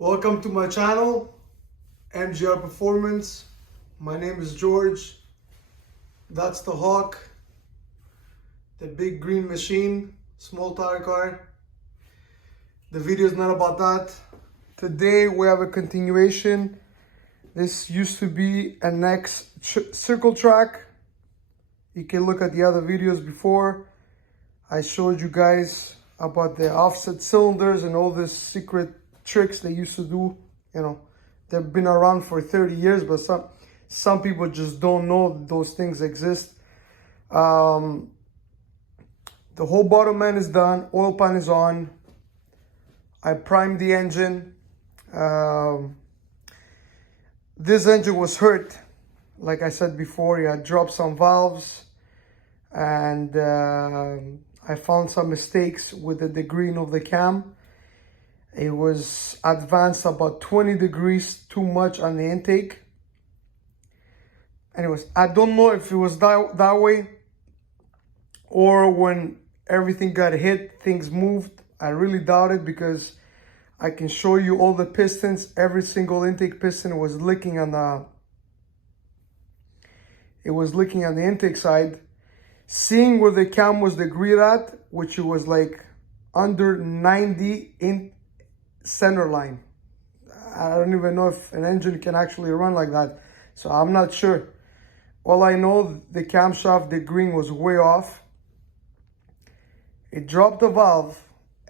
Welcome to my channel, MGR Performance. My name is George. That's the Hawk, the big green machine, small tire car. The video is not about that. Today we have a continuation. This used to be a next circle track. You can look at the other videos before. I showed you guys about the offset cylinders and all these secret tricks they used to do. You know, they've been around for 30 years, but some people just don't know those things exist. The whole bottom end is done. Oil pan is on. I primed the engine. This engine was hurt. Like I said before, it had dropped some valves, and I found some mistakes with the green of the cam. It was advanced about 20 degrees too much on the intake. Anyways, I don't know if it was that way or when everything got hit, things moved. I really doubt it, because I can show you all the pistons. Every single intake piston was licking on the intake side. Seeing where the cam was degreed at, which it was like under 90 in center line. I don't even know if an engine can actually run like that, so I'm not sure. All I know, the camshaft, the green was way off. It dropped the valve,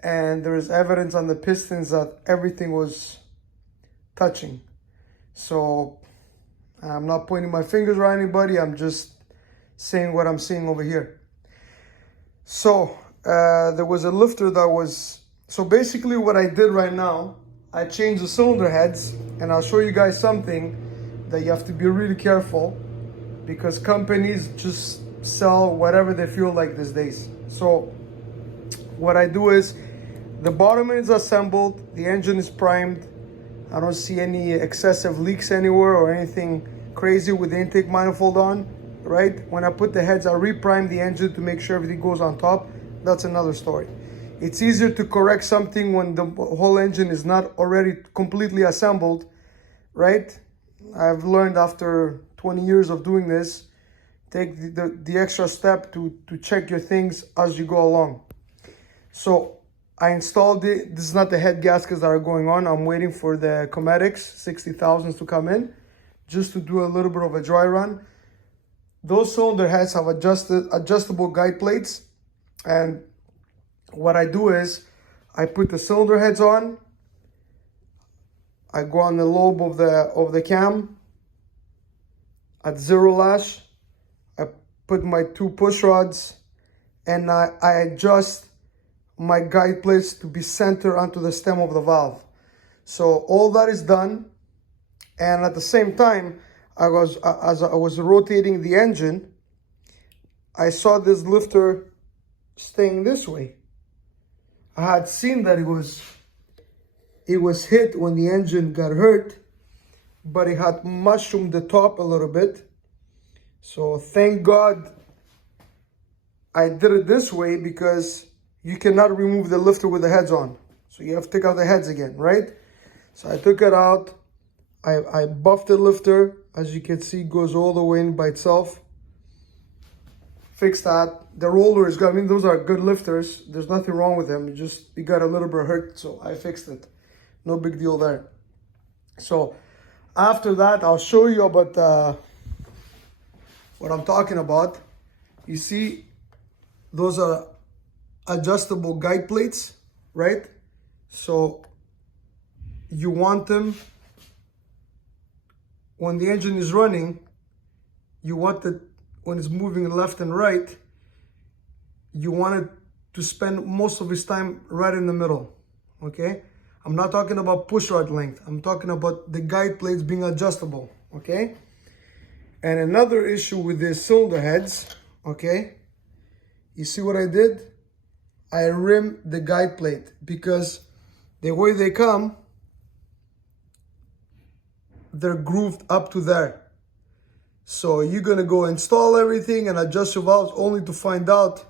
and there's evidence on the pistons that everything was touching. So I'm not pointing my fingers at anybody, I'm just saying what I'm seeing over here. So there was a lifter that was, so basically what I did right now, I changed the cylinder heads, and I'll show you guys something that you have to be really careful, because companies just sell whatever they feel like these days. So what I do is, the bottom is assembled, the engine is primed. I don't see any excessive leaks anywhere or anything crazy with the intake manifold on, right? When I put the heads, I reprime the engine to make sure everything goes on top. That's another story. It's easier to correct something when the whole engine is not already completely assembled, right? I've learned after 20 years of doing this, take the extra step to check your things as you go along. So I installed it. This is not the head gaskets that are going on. I'm waiting for the Cometics 60,000s to come in, just to do a little bit of a dry run. Those cylinder heads have adjustable guide plates, and what I do is I put the cylinder heads on. I go on the lobe of the cam at 0 lash. I put my 2 push rods, and I adjust my guide plates to be centered onto the stem of the valve. So all that is done, and at the same time, as I was rotating the engine, I saw this lifter staying this way. I had seen that it was hit when the engine got hurt, but it had mushroomed the top a little bit. So thank God I did it this way, because you cannot remove the lifter with the heads on. So you have to take out the heads again, right? So I took it out. I buffed the lifter. As you can see, it goes all the way in by itself. Fixed that. The roller is good. I mean, those are good lifters. There's nothing wrong with them. It got a little bit hurt, so I fixed it. No big deal there. So after that, I'll show you about what I'm talking about. You see, those are adjustable guide plates, right? So you want them when the engine is running. You want it when it's moving left and right. You want it to spend most of its time right in the middle, okay? I'm not talking about push rod length. I'm talking about the guide plates being adjustable, okay? And another issue with these cylinder heads, okay? You see what I did? I rimmed the guide plate, because the way they come, they're grooved up to there. So you're gonna go install everything and adjust your valves, only to find out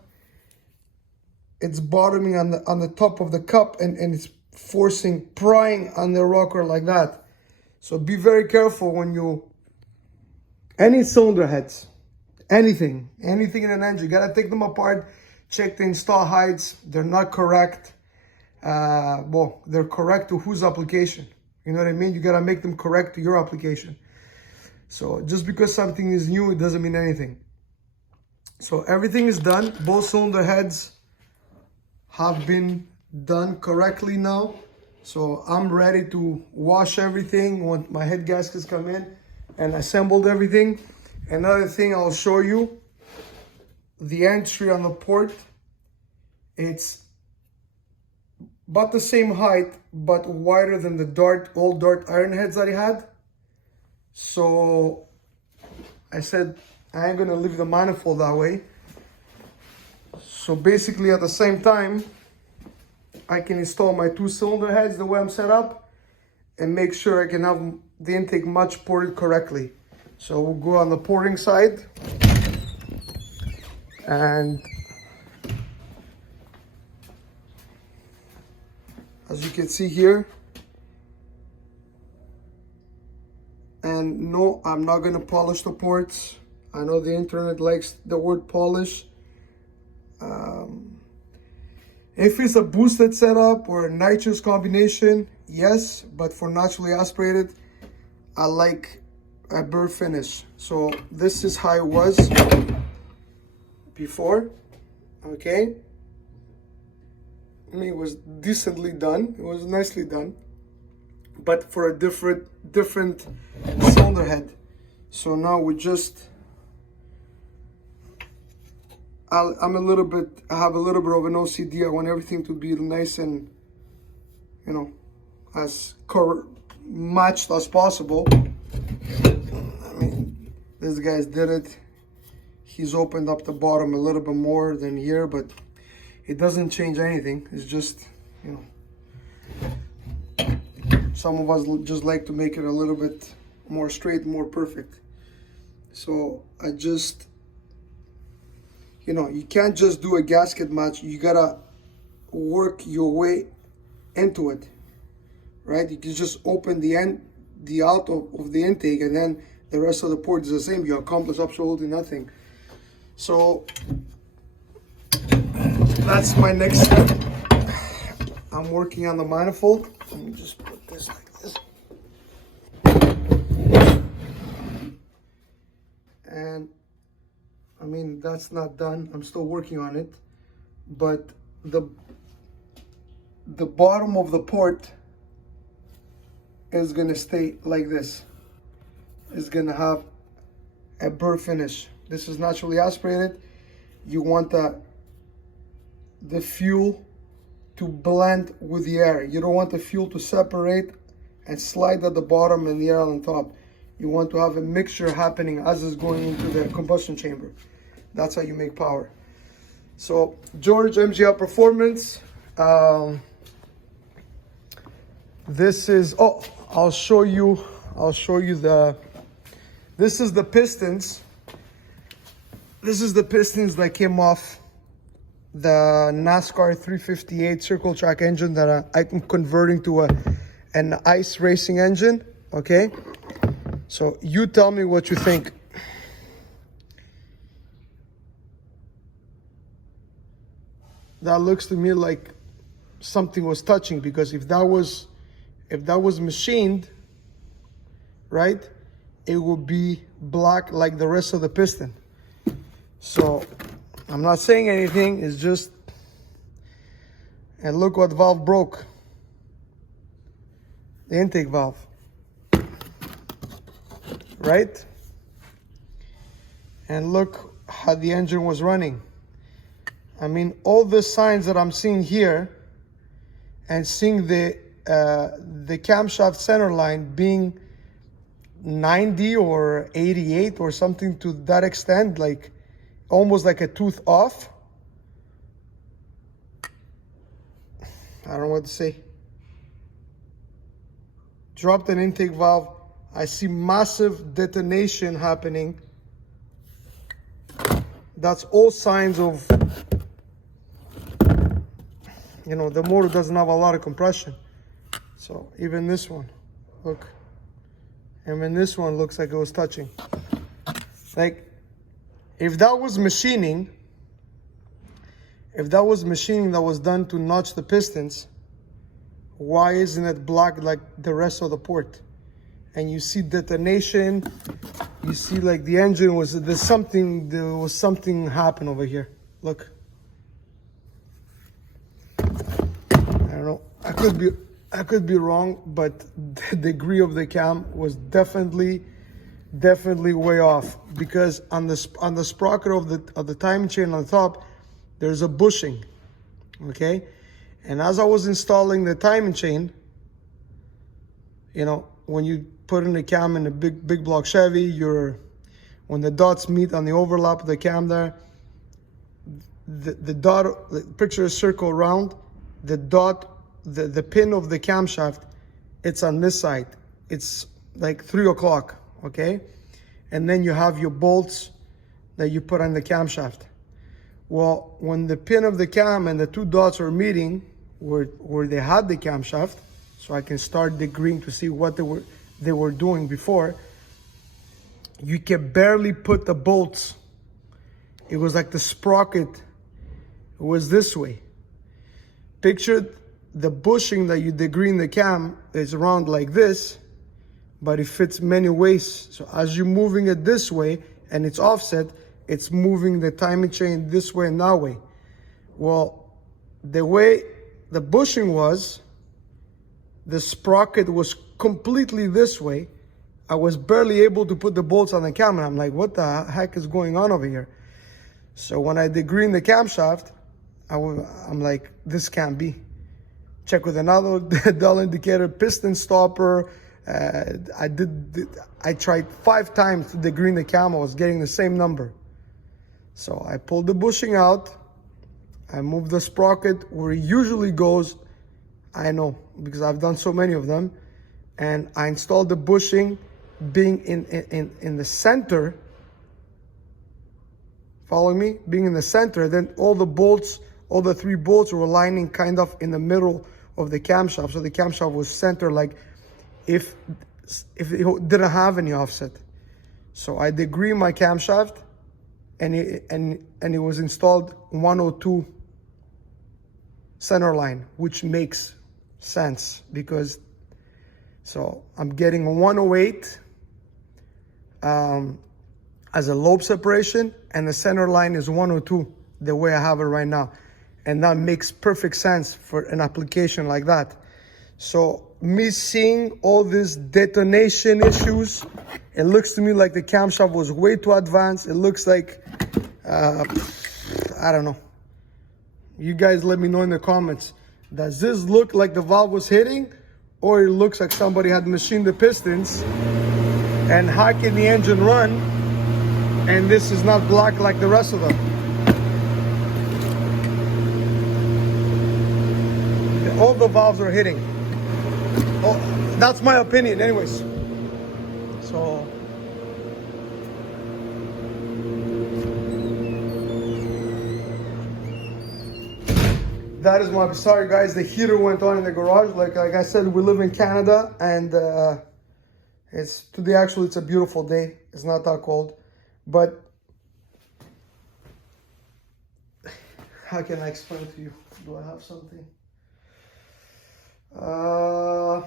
it's bottoming on the top of the cup, and it's prying on the rocker like that. So be very careful when you, any cylinder heads, anything in an engine, you gotta take them apart, check the install heights. They're not correct. Well, they're correct to whose application? You know what I mean? You gotta make them correct to your application. So just because something is new, it doesn't mean anything. So everything is done. Both cylinder heads have been done correctly now. So I'm ready to wash everything when my head gaskets come in and assembled everything. Another thing I'll show you, the entry on the port, it's about the same height, but wider than the old dart iron heads that I had. So I said, I ain't gonna leave the manifold that way. So basically at the same time, I can install my 2 cylinder heads the way I'm set up and make sure I can have the intake much ported correctly. So we'll go on the porting side, and as you can see here, and no, I'm not gonna polish the ports. I know the internet likes the word polish. If it's a boosted setup or a nitrous combination, yes, but for naturally aspirated, I like a burr finish. So this is how it was before, okay? I mean, it was decently done. It was nicely done, but for a different cylinder head. So now we just, I have a little bit of an OCD. I want everything to be nice and, you know, as matched as possible. I mean, this guy's did it. He's opened up the bottom a little bit more than here, but it doesn't change anything. It's just, you know, some of us just like to make it a little bit more straight, more perfect. So I just, you know, you can't just do a gasket match. You gotta work your way into it, right? You can just open the out of the intake, and then the rest of the port is the same. You accomplish absolutely nothing. So that's my next step. I'm working on the manifold. Let me just put this like this. And I mean, that's not done. I'm still working on it. But the bottom of the port is gonna stay like this. It's gonna have a burr finish. This is naturally aspirated. You want the fuel to blend with the air. You don't want the fuel to separate and slide at the bottom and the air on top. You want to have a mixture happening as it's going into the combustion chamber. That's how you make power. So George MGL Performance. This is, oh, I'll show you this is the pistons. This is the pistons that came off the NASCAR 358 circle track engine that I'm converting to an ice racing engine, okay? So you tell me what you think. That looks to me like something was touching, because if that was machined, right, it would be black like the rest of the piston. So I'm not saying anything, it's just, and look what valve broke. The intake valve, right? And look how the engine was running. I mean, all the signs that I'm seeing here, and seeing the camshaft center line being 90 or 88 or something to that extent, like almost like a tooth off. I don't know what to say. Dropped an intake valve. I see massive detonation happening. That's all signs of you know, the motor doesn't have a lot of compression. So even this one, look, even this one looks like it was touching. Like, if that was machining, that was done to notch the pistons, why isn't it blocked like the rest of the port? And you see detonation, you see like the engine was, there was something happened over here. Look. I don't know, I could be wrong, but the degree of the cam was definitely way off, because on the sprocket of the timing chain on the top, there's a bushing, okay? And as I was installing the timing chain, you know, when you put in the cam in a big block Chevy, when the dots meet on the overlap of the cam there, the dot, picture a circle around, the dot, the pin of the camshaft, it's on this side. It's like 3 o'clock, okay? And then you have your bolts that you put on the camshaft. Well, when the pin of the cam and the 2 dots are meeting where they had the camshaft, so I can start degreeing to see what they were doing before, you can barely put the bolts. It was like the sprocket, it was this way. Picture the bushing that you degree in the cam is around like this, but it fits many ways. So as you're moving it this way and it's offset, it's moving the timing chain this way and that way. Well, the way the bushing was, the sprocket was completely this way. I was barely able to put the bolts on the cam, and I'm like, what the heck is going on over here? So when I degree in the camshaft, I'm like, this can't be. Check with another dull indicator, piston stopper. I tried 5 times to degree in the cam. I was getting the same number. So I pulled the bushing out. I moved the sprocket where it usually goes. I know, because I've done so many of them. And I installed the bushing being in the center. Follow me? Being in the center. Then all the bolts, all the 3 bolts were lining kind of in the middle of the camshaft. So the camshaft was centered like if it didn't have any offset. So I degree my camshaft, and it was installed 102 center line, which makes sense, because so I'm getting a 108 as a lobe separation, and the center line is 102 the way I have it right now. And that makes perfect sense for an application like that. So me seeing all these detonation issues, it looks to me like the camshaft was way too advanced. It looks like, I don't know. You guys let me know in the comments. Does this look like the valve was hitting, or it looks like somebody had machined the pistons and hacking the engine run, and this is not blocked like the rest of them? All the valves are hitting. Oh, that's my opinion anyways. So that is my, sorry guys, the heater went on in the garage. Like I said, we live in Canada, and today actually it's a beautiful day. It's not that cold, but how can I explain to you? Do I have something? I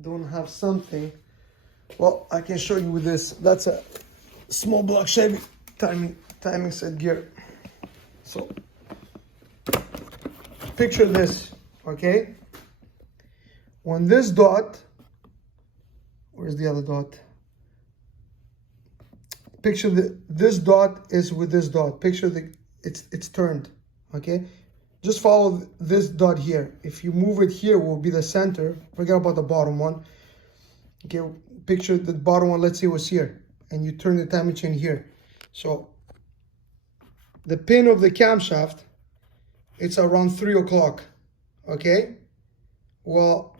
don't have something. Well, I can show you with this. That's a small block Chevy timing set gear. So picture this, okay? When this dot, where's the other dot? Picture this dot is with this dot. Picture it's turned, okay? Just follow this dot here. If you move it here, will be the center. Forget about the bottom one. Okay, picture the bottom one, let's say it was here, and you turn the timing chain here. So the pin of the camshaft, it's around 3 o'clock, okay? Well,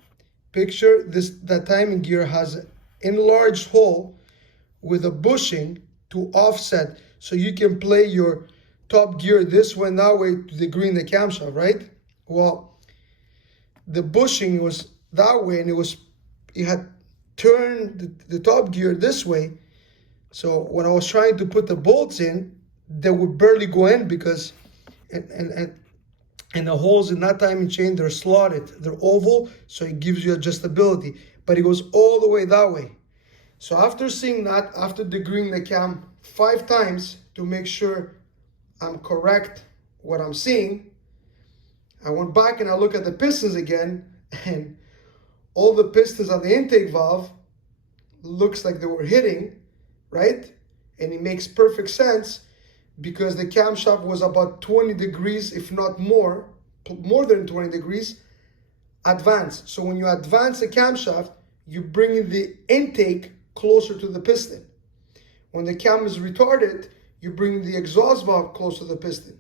picture that timing gear has an enlarged hole with a bushing to offset, so you can play your top gear this way and that way to degree in the camshaft, right? Well, the bushing was that way, and it had turned the top gear this way. So when I was trying to put the bolts in, they would barely go in because, and the holes in that timing chain, they're slotted, they're oval, so it gives you adjustability, but it goes all the way that way. So after seeing that, after degreeing the cam 5 times to make sure I'm correct what I'm seeing, I went back and I looked at the pistons again, and all the pistons on the intake valve looks like they were hitting, right? And it makes perfect sense because the camshaft was about 20 degrees, if not more than 20 degrees, advanced. So when you advance the camshaft, you bring in the intake closer to the piston. When the cam is retarded, you bring the exhaust valve closer to the piston.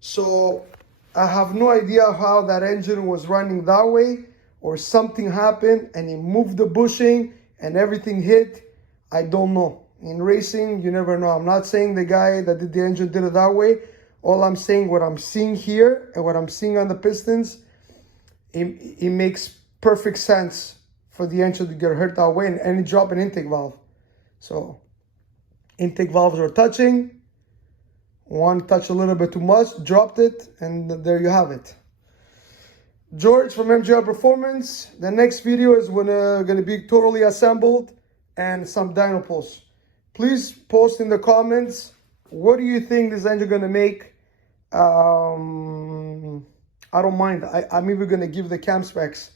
So I have no idea how that engine was running that way, or something happened and it moved the bushing and everything hit. I don't know. In racing, you never know. I'm not saying the guy that did the engine did it that way. All I'm saying, what I'm seeing here and what I'm seeing on the pistons, it makes perfect sense for the engine to get hurt that way, and any drop an intake valve. So intake valves are touching. One touched a little bit too much, dropped it, and there you have it. George from MGR Performance. The next video is gonna be totally assembled and some dyno pulls. Please post in the comments, what do you think this engine gonna make? I don't mind. I'm even gonna give the cam specs.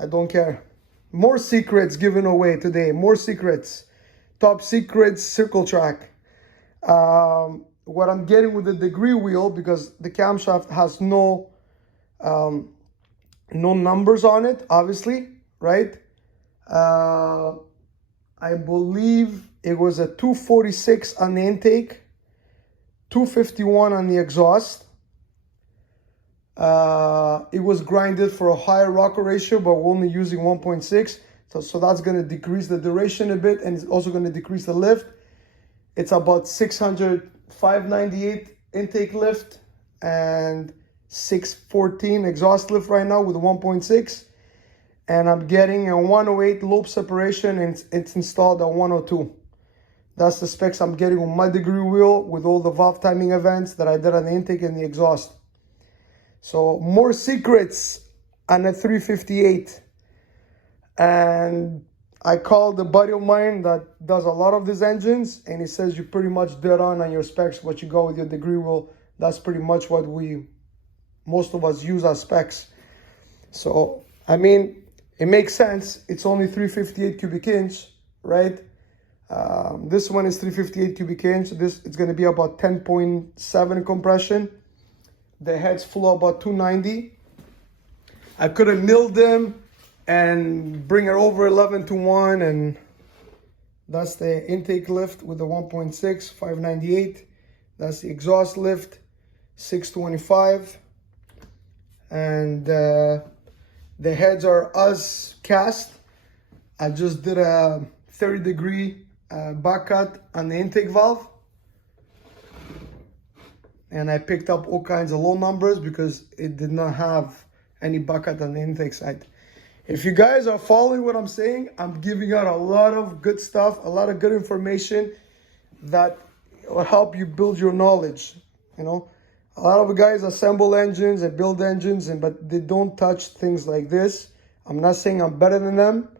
I don't care. More secrets given away today. More secrets. Top secrets, circle track. What I'm getting with the degree wheel, because the camshaft has no numbers on it, obviously, right? I believe it was a 246 on the intake, 251 on the exhaust. It was grinded for a higher rocker ratio, but we're only using 1.6. So that's going to decrease the duration a bit, and it's also going to decrease the lift. It's about 598 intake lift and 614 exhaust lift right now with 1.6. And I'm getting a 108 lobe separation, and it's installed at 102. That's the specs I'm getting on my degree wheel with all the valve timing events that I did on the intake and the exhaust. So more secrets on a 358. And I called a buddy of mine that does a lot of these engines, and he says you're pretty much dead on your specs. What you go with your degree wheel, that's pretty much what most of us use as specs. So, I mean, it makes sense. It's only 358 cubic inch, right? This one is 358 cubic inch. It's going to be about 10.7 compression. The heads flow about 290. I could have milled them and bring it over 11-to-1, and that's the intake lift with the 1.6, 598. That's the exhaust lift, 625. And the heads are as cast. I just did a 30-degree back cut on the intake valve, and I picked up all kinds of low numbers because it did not have any back cut on the intake side. If you guys are following what I'm saying, I'm giving out a lot of good stuff, a lot of good information that will help you build your knowledge. You know, a lot of guys assemble engines and build engines, but they don't touch things like this. I'm not saying I'm better than them.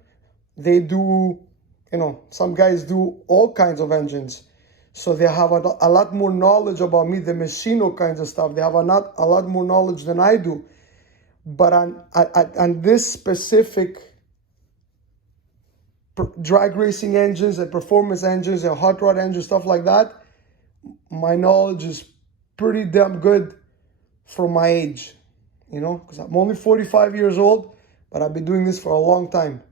They do, you know, some guys do all kinds of engines. So they have a lot more knowledge about me, the machine, all kinds of stuff. They have a lot more knowledge than I do. But on this specific drag racing engines and performance engines and hot rod engines, stuff like that, my knowledge is pretty damn good for my age, you know, because I'm only 45 years old, but I've been doing this for a long time.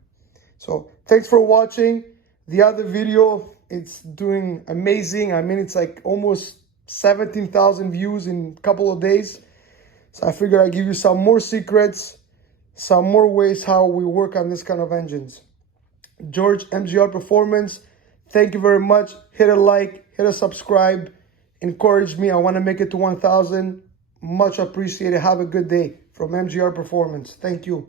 So thanks for watching. The other video, it's doing amazing. I mean, it's like almost 17,000 views in a couple of days. So I figured I'd give you some more secrets, some more ways how we work on this kind of engines. George, MGR Performance, thank you very much. Hit a like, hit a subscribe, encourage me. I want to make it to 1,000. Much appreciated. Have a good day from MGR Performance. Thank you.